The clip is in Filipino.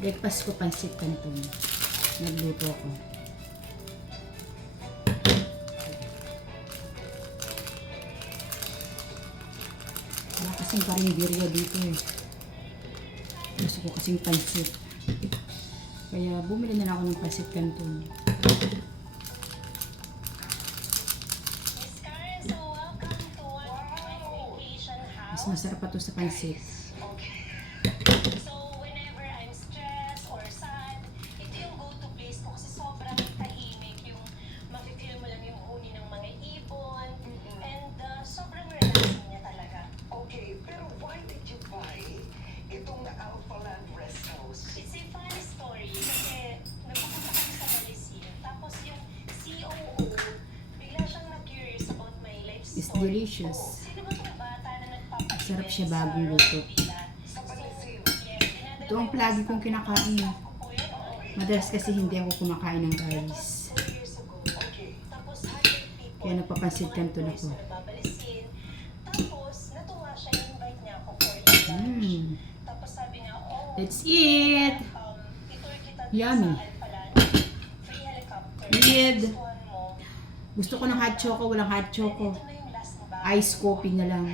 Breakfast ko pansit canton. Nagluto ko. Wala kasing karinderya dito eh. Gusto ko kasing pansit. Kaya bumili na lang ako ng pansit canton. Mas masarap pa to sa pansit. It's delicious. Sarap siya bagong luto. Ito ang palagi kong kinakain. Madalas kasi hindi ako kumakain ng rice. Kaya nagpapansit canton ako. Let's eat! Yummy! Eat! Gusto ko ng hot choco, walang hot choco. Ice coffee na lang.